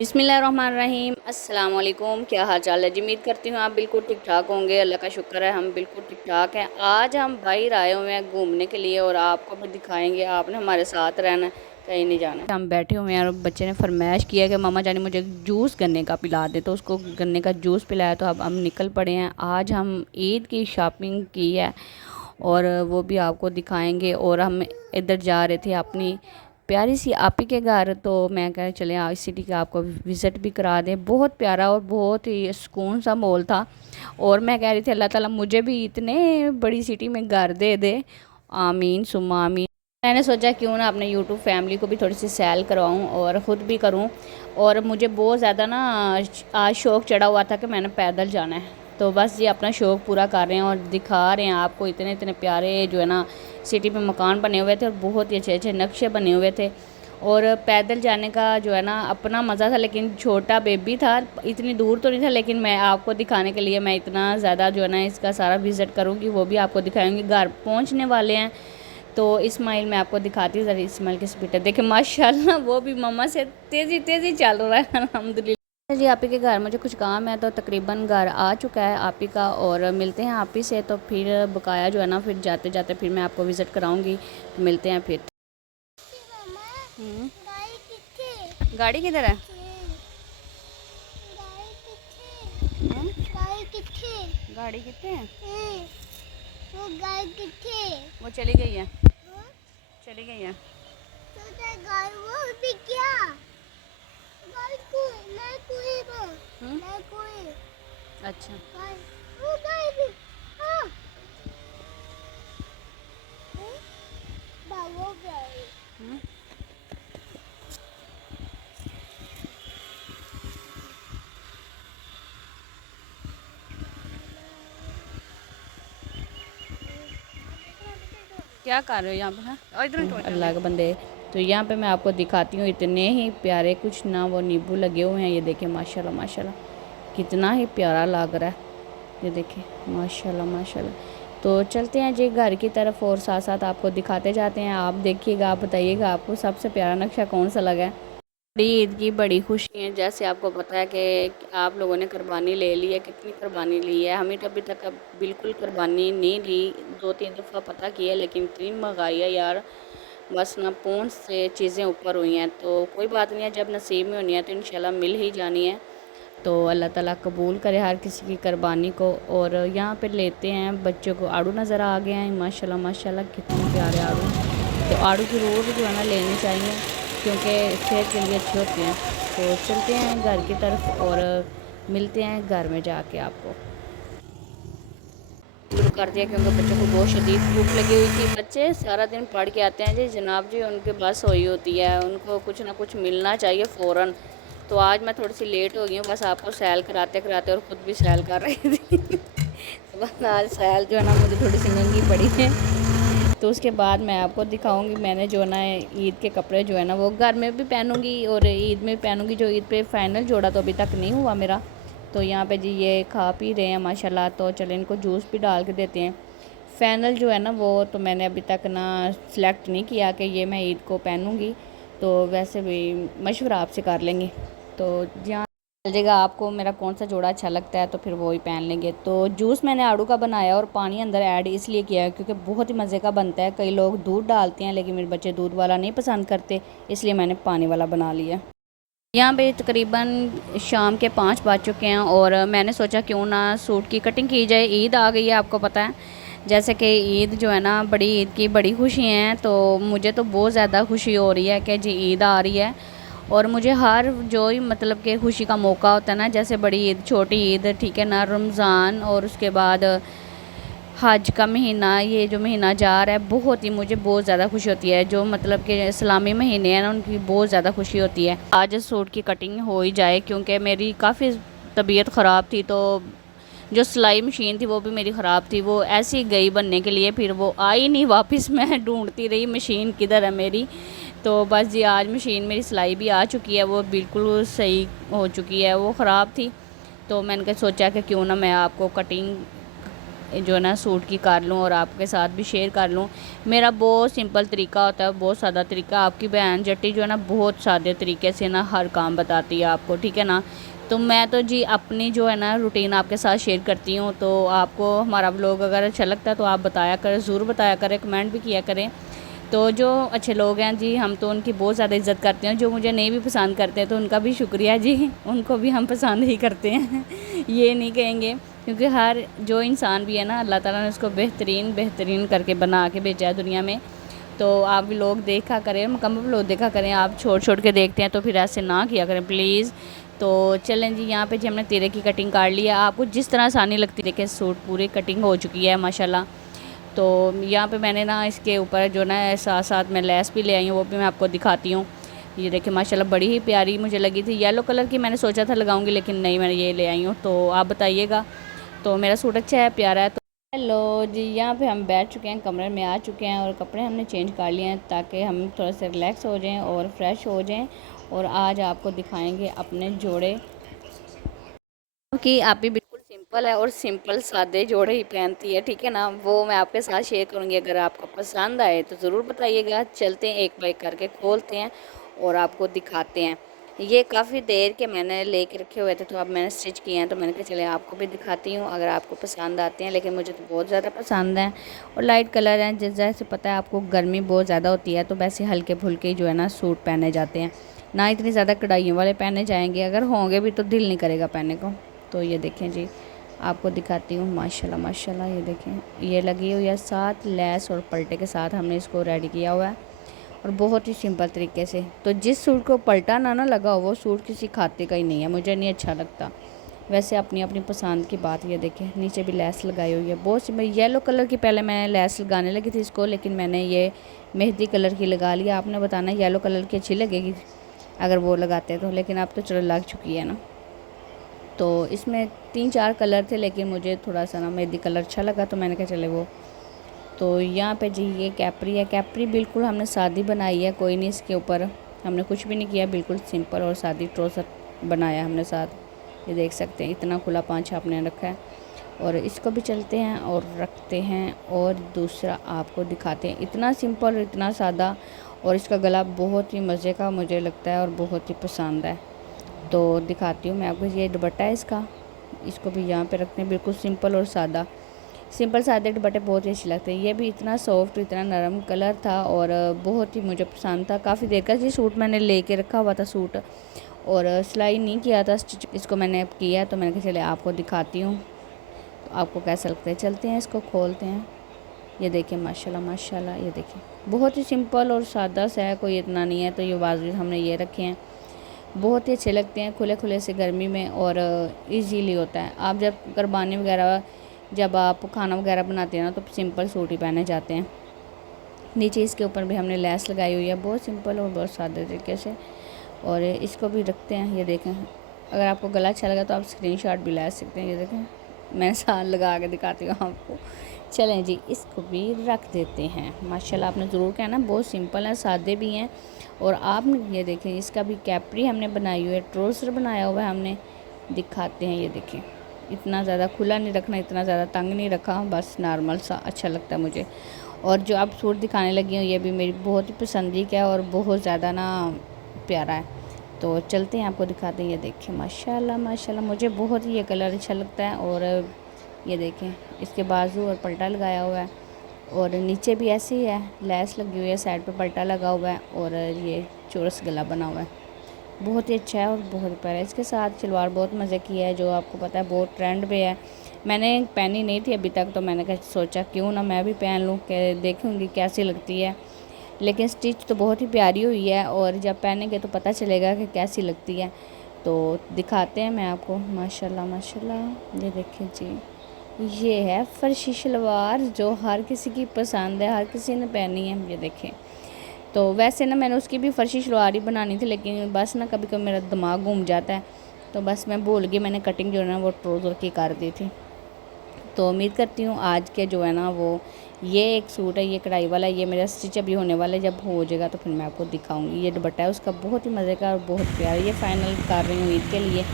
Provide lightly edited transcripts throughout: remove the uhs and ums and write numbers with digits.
बिस्मिल्लाहिर्रहमानिर्रहीम। अस्सलाम वालेकुम। क्या हाल चाल है जी? उम्मीद करती हूँ आप बिल्कुल ठीक ठाक होंगे। अल्लाह का शुक्र है हम बिल्कुल ठीक ठाक हैं। आज हम बाहर आए हुए हैं घूमने के लिए और आपको भी दिखाएंगे। आपने हमारे साथ रहना है, कहीं नहीं जाना। हम बैठे हुए हैं और बच्चे ने फरमाइश किया कि मामा जानी मुझे जूस गन्ने का पिला दे, तो उसको गन्ने का जूस पिलाया। तो अब हम निकल पड़े हैं। आज हम ईद की शॉपिंग की है और वो भी आपको दिखाएंगे। और हम इधर जा रहे थे अपनी प्यारी सी आपी के घर, तो मैं कह चले इस सिटी का आपको विज़िट भी करा दें। बहुत प्यारा और बहुत ही सुकून सा माहौल था। और मैं कह रही थी अल्लाह ताला मुझे भी इतने बड़ी सिटी में घर दे दे, आमीन सुम्मा आमीन। मैंने सोचा क्यों ना अपने यूट्यूब फैमिली को भी थोड़ी सी सैल करवाऊँ और ख़ुद भी करूँ। और मुझे बहुत ज़्यादा ना आज शौक़ चढ़ा हुआ था कि मैंने पैदल जाना है, तो बस ये अपना शौक़ पूरा कर रहे हैं और दिखा रहे हैं आपको। इतने इतने प्यारे जो है ना सिटी में मकान बने हुए थे और बहुत ही अच्छे अच्छे नक्शे बने हुए थे। और पैदल जाने का जो है ना अपना मज़ा था, लेकिन छोटा बेबी था, इतनी दूर तो नहीं था। लेकिन मैं आपको दिखाने के लिए मैं इतना ज़्यादा जो है ना इसका सारा विज़िट करूँगी, वो भी आपको दिखाऊँगी। घर पहुँचने वाले हैं तो इस्माइल मैं आपको दिखाती हूँ ज़रा। इस्माइल की स्पीड देखिए माशाल्लाह, वो भी मम्मा से तेज़ी तेज़ी चल रहा है अल्हम्दुलिल्लाह। जी आपी के घर मुझे कुछ काम है, तो तकरीबन घर आ चुका है आपी का। और मिलते हैं आपी से, तो फिर बकाया जो है ना फिर जाते जाते फिर मैं आपको विज़िट कराऊंगी। तो मिलते हैं फिर। गाड़ी किधर है? गाड़ी कितने है? वो चली गई है, चली गई है। अच्छा हम्म। क्या कर रहे हो यहाँ पे? हाँ अल्लाह के बंदे। तो यहाँ पे मैं आपको दिखाती हूँ, इतने ही प्यारे कुछ ना वो नींबू लगे हुए हैं। ये देखिए माशाल्लाह माशाल्लाह कितना ही प्यारा लग रहा है। ये देखिए माशाल्लाह माशाल्लाह। तो चलते हैं जी घर की तरफ और साथ साथ आपको दिखाते जाते हैं। आप देखिएगा, आप बताइएगा आपको सबसे प्यारा नक्शा कौन सा लगा है। बड़ी ईद की बड़ी खुशी है, जैसे आपको पता है कि आप लोगों ने कुर्बानी ले ली है। कितनी कुर्बानी ली है? हमें तो अभी तक अब बिल्कुल कुर्बानी नहीं ली, 2-3 दफ़ा पता किया, लेकिन इतनी महंगाई है यार, बस ना पहुँच से चीज़ें ऊपर हुई हैं। तो कोई बात नहीं है, जब नसीब में होनी है तो इंशाल्लाह मिल ही जानी है। तो अल्लाह ताला कबूल करे हर किसी की कुर्बानी को। और यहाँ पे लेते हैं बच्चों को, आड़ू नज़र आ गए हैं माशाल्लाह माशाल्लाह कितने प्यारे आड़ू। तो आड़ू ज़रूर जो है ना लेने चाहिए क्योंकि सेहत के लिए अच्छे होते हैं। तो चलते हैं घर की तरफ और मिलते हैं घर में जाके आपको। शुरू कर दिया क्योंकि बच्चों को बहुत शदीद भूख लगी हुई थी। बच्चे सारा दिन पढ़ के आते हैं जी जनाब जी, उनके बस हुई होती है, उनको कुछ ना कुछ मिलना चाहिए फ़ौरन। तो आज मैं थोड़ी सी लेट हो गई हूँ, बस आपको सैल कराते कराते, और ख़ुद भी सैल कर रही थी तो बस आज सैल जो है ना मुझे थोड़ी सी महंगी पड़ी है। तो उसके बाद मैं आपको दिखाऊंगी मैंने जो ना ईद के कपड़े जो है ना वो घर में भी पहनूंगी और ईद में पहनूंगी। जो ईद पे फ़ाइनल जोड़ा तो अभी तक नहीं हुआ मेरा। तो यहाँ पे जी ये खा पी रहे हैं माशाल्लाह, तो चले इनको जूस भी डाल के देते हैं। फ़ाइनल जो है ना वो तो मैंने अभी तक ना सिलेक्ट नहीं किया कि ये मैं ईद को पहनूंगी, तो वैसे भी मशवरा आपसे कर लेंगे। तो जहाँ चल जाएगा आपको मेरा कौन सा जोड़ा अच्छा लगता है तो फिर वो ही पहन लेंगे। तो जूस मैंने आड़ू का बनाया और पानी अंदर ऐड इसलिए किया है क्योंकि बहुत ही मज़े का बनता है। कई लोग दूध डालते हैं लेकिन मेरे बच्चे दूध वाला नहीं पसंद करते, इसलिए मैंने पानी वाला बना लिया। यहाँ पे तकरीबन शाम के 5 बज चुके हैं और मैंने सोचा क्यों ना सूट की कटिंग की जाए। ईद आ गई है आपको पता है, जैसे कि ईद जो है ना बड़ी ईद की बड़ी खुशी हैं। तो मुझे तो बहुत ज़्यादा खुशी हो रही है कि जी ईद आ रही है। और मुझे हर जो ही मतलब कि खुशी का मौका होता है ना, जैसे बड़ी ईद, छोटी ईद, ठीक है ना, रमज़ान और उसके बाद हज का महीना, ये जो महीना जा रहा है, बहुत ही मुझे बहुत ज़्यादा खुशी होती है। जो मतलब कि इस्लामी महीने हैं ना उनकी बहुत ज़्यादा खुशी होती है। आज सूट की कटिंग हो ही जाए क्योंकि मेरी काफ़ी तबीयत ख़राब थी, तो जो सिलाई मशीन थी वो भी मेरी ख़राब थी, वो ऐसी गई बनने के लिए, फिर वो आई नहीं वापस। मैं ढूंढती रही मशीन किधर है मेरी। तो बस जी आज मशीन मेरी सिलाई भी आ चुकी है, वो बिल्कुल सही हो चुकी है, वो ख़राब थी। तो मैंने सोचा कि क्यों ना मैं आपको कटिंग जो है ना सूट की कर लूँ और आपके साथ भी शेयर कर लूँ। मेरा बहुत सिंपल तरीका होता है, बहुत सादा तरीका। आपकी बहन जट्टी जो है ना बहुत सादे तरीके से ना हर काम बताती है आपको, ठीक है ना। तो मैं तो जी अपनी जो है ना रूटीन आपके साथ शेयर करती हूँ। तो आपको हमारा व्लॉग अगर अच्छा लगता है तो आप बताया करें, ज़रूर बताया करें, कमेंट भी किया करें। तो जो अच्छे लोग हैं जी, हम तो उनकी बहुत ज़्यादा इज़्ज़त करते हैं। जो मुझे नहीं भी पसंद करते हैं तो उनका भी शुक्रिया जी, उनको भी हम पसंद ही करते हैं ये नहीं कहेंगे, क्योंकि हर जो इंसान भी है ना अल्लाह ताला ने उसको बेहतरीन बेहतरीन करके बना के भेजा है दुनिया में। तो आप भी लोग देखा करें, मुकम्मल लोग देखा करें। आप छोड़ छोड़ के देखते हैं तो फिर ऐसे ना किया करें प्लीज़। तो चलें जी, यहाँ पे जी हमने तिरे की कटिंग काट ली है। आपको जिस तरह आसानी लगती है, देखिए सूट पूरी कटिंग हो चुकी है माशाल्लाह। तो यहाँ पे मैंने ना इसके ऊपर जो ना साथ साथ मैं लेस भी ले आई हूँ, वो भी मैं आपको दिखाती हूँ। ये देखिए माशाल्लाह बड़ी ही प्यारी मुझे लगी थी। येलो कलर की मैंने सोचा था लगाऊंगी, लेकिन नहीं, मैंने ये ले आई हूँ। तो आप बताइएगा। तो मेरा सूट अच्छा है, प्यारा है। तो हेलो जी, यहाँ पे हम बैठ चुके हैं, कमरे में आ चुके हैं और कपड़े हमने चेंज कर लिए हैं ताकि हम थोड़ा सा रिलैक्स हो जाएँ और फ्रेश हो जाएँ। और आज आपको दिखाएँगे अपने जोड़े कि आप भी बिल्कुल सिंपल है और सिंपल सादे जोड़े ही पहनती है, ठीक है ना। वो मैं आपके साथ शेयर करूँगी। अगर आपको पसंद आए तो ज़रूर बताइएगा। चलते हैं एक बार करके खोलते हैं और आपको दिखाते हैं। ये काफ़ी देर के मैंने लेके रखे हुए थे, तो अब मैंने स्टिच किए हैं, तो मैंने कहा चले आपको भी दिखाती हूँ अगर आपको पसंद आते हैं। लेकिन मुझे तो बहुत ज़्यादा पसंद है और लाइट कलर हैं। जैसे पता है आपको गर्मी बहुत ज़्यादा होती है, तो वैसे हल्के फुल्के जो है ना सूट पहने जाते हैं, ना इतनी ज़्यादा कढ़ाइयों वाले पहने जाएंगे। अगर होंगे भी तो दिल नहीं करेगा पहनने को। तो ये देखें जी, आपको दिखाती हूँ। माशाल्लाह माशाल्लाह, ये देखें ये लगी हुई है साथ लैस और पलटे के साथ हमने इसको रेडी किया हुआ है और बहुत ही सिंपल तरीके से। तो जिस सूट को पलटा ना लगा हो वो सूट किसी खाते का ही नहीं है, मुझे नहीं अच्छा लगता। वैसे अपनी अपनी पसंद की बात। ये देखें नीचे भी लैस लगाई हुई है, बहुत सिंपल। येलो कलर की पहले मैं लैस लगाने लगी थी इसको, लेकिन मैंने ये मेहंदी कलर की लगा लिया। आपने बताना येलो कलर की अच्छी लगेगी अगर वो लगाते तो, लेकिन अब तो चलो लग चुकी है ना। तो इसमें 3-4 कलर थे, लेकिन मुझे थोड़ा सा ना मेहंदी कलर अच्छा लगा, तो मैंने कहा चले वो। तो यहाँ पे जी ये कैप्री है। कैप्री बिल्कुल हमने सादी बनाई है, कोई नहीं इसके ऊपर हमने कुछ भी नहीं किया, बिल्कुल सिंपल और सादी ट्राउज़र बनाया हमने साथ। ये देख सकते हैं इतना खुला पाँच आपने रखा है। और इसको भी चलते हैं और रखते हैं और दूसरा आपको दिखाते हैं। इतना सिंपल और इतना सादा, और इसका गला बहुत ही मज़े का मुझे लगता है और बहुत ही पसंद है। तो दिखाती हूँ मैं आपको। ये दुपट्टा है इसका, इसको भी यहाँ पे रखते हैं बिल्कुल सिंपल और सादा। सिंपल सादे दुपट्टे बहुत ही अच्छे लगते हैं। ये भी इतना सॉफ्ट इतना नरम कलर था और बहुत ही मुझे पसंद था। काफ़ी देर का जी सूट मैंने लेके रखा हुआ था सूट, और सिलाई नहीं किया था स्टिच, इसको मैंने अब किया। तो मैंने कहा चले आपको दिखाती हूँ तो आपको कैसा लगता है। चलते हैं इसको खोलते हैं। ये देखिए माशाल्लाह माशाल्लाह, ये देखिए बहुत ही सिंपल और सादा सा है, कोई इतना नहीं है। तो ये बाजू हमने ये रखे हैं, बहुत ही अच्छे लगते हैं खुले खुले से गर्मी में, और इजीली होता है। आप जब कुरबानी वगैरह जब आप खाना वगैरह बनाते हैं ना तो सिंपल सूट ही पहने जाते हैं। नीचे इसके ऊपर भी हमने लैस लगाई हुई है, बहुत सिंपल और बहुत सादे तरीके से। और इसको भी रखते हैं। ये देखें, अगर आपको गला अच्छा लगा तो आप स्क्रीनशॉट भी ले सकते हैं। ये देखें मैं साथ लगा के दिखाती हूँ आपको। चलें जी, इसको भी रख देते हैं। माशाल्लाह आपने ज़रूर कहना बहुत सिंपल है, सादे भी हैं। और आपने ये देखें इसका भी कैप्री हमने बनाई हुई है, ट्राउज़र बनाया हुआ है हमने, दिखाते हैं। ये देखें इतना ज़्यादा खुला नहीं रखना, इतना ज़्यादा तंग नहीं रखा, बस नॉर्मल सा अच्छा लगता है मुझे। और जो आप सूट दिखाने लगी हूँ ये भी मेरी बहुत ही पसंदी का है और बहुत ज़्यादा ना प्यारा है। तो चलते हैं आपको दिखाते हैं। ये देखें माशाल्लाह माशाल्लाह, मुझे बहुत ही ये कलर अच्छा लगता है। और ये देखें इसके बाजू और पल्टा लगाया हुआ है, और नीचे भी ऐसे ही है, लैस लगी हुई है, साइड पे पल्टा लगा हुआ है, और ये चौरस गला बना हुआ है। बहुत ही अच्छा है और बहुत प्यारा है। इसके साथ शलवार बहुत मज़े की है, जो आपको पता है बहुत ट्रेंड पे है। मैंने पहनी नहीं थी अभी तक, तो मैंने सोचा क्यों ना मैं भी पहन लूँ, कि देखूँगी कैसी लगती है। लेकिन स्टिच तो बहुत ही प्यारी हुई है, और जब पहनेंगे तो पता चलेगा कि कैसी लगती है। तो दिखाते हैं मैं आपको। माशाल्लाह माशाल्लाह, ये देखिए जी, ये है फर्शी शलवार जो हर किसी की पसंद है, हर किसी ने पहनी है। ये देखें, तो वैसे ना मैंने उसकी भी फर्शी शलवार ही बनानी थी, लेकिन बस ना कभी कभी मेरा दिमाग घूम जाता है, तो बस मैं भूल गई। मैंने कटिंग जो है ना वो ट्राउज़र की कर दी थी। तो उम्मीद करती हूँ आज के जो है ना वो ये एक सूट है, ये कढ़ाई वाला, ये मेरा स्टिच अभी होने वाला है। जब हो जाएगा तो फिर मैं आपको दिखाऊंगी। ये दुपट्टा है उसका बहुत ही मज़े का और बहुत प्यारा, ये फ़ाइनल कर रही हूँ ईद के लिए,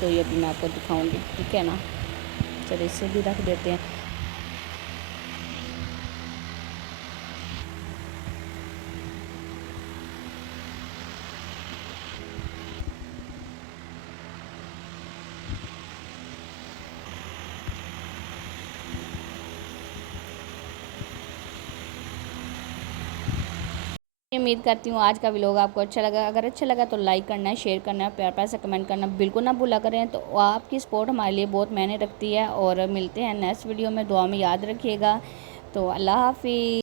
तो ये भी मैं आपको दिखाऊंगी, ठीक है ना। चलो इसे भी रख देते हैं। उम्मीद करती हूँ आज का व्लॉग आपको अच्छा लगा। अगर अच्छा लगा तो लाइक करना है, शेयर करना है, प्यार प्यार से कमेंट करना बिल्कुल ना भूला करें। तो आपकी सपोर्ट हमारे लिए बहुत मायने रखती है। और मिलते हैं नेक्स्ट वीडियो में, दुआ में याद रखिएगा। तो अल्लाह हाफिज़।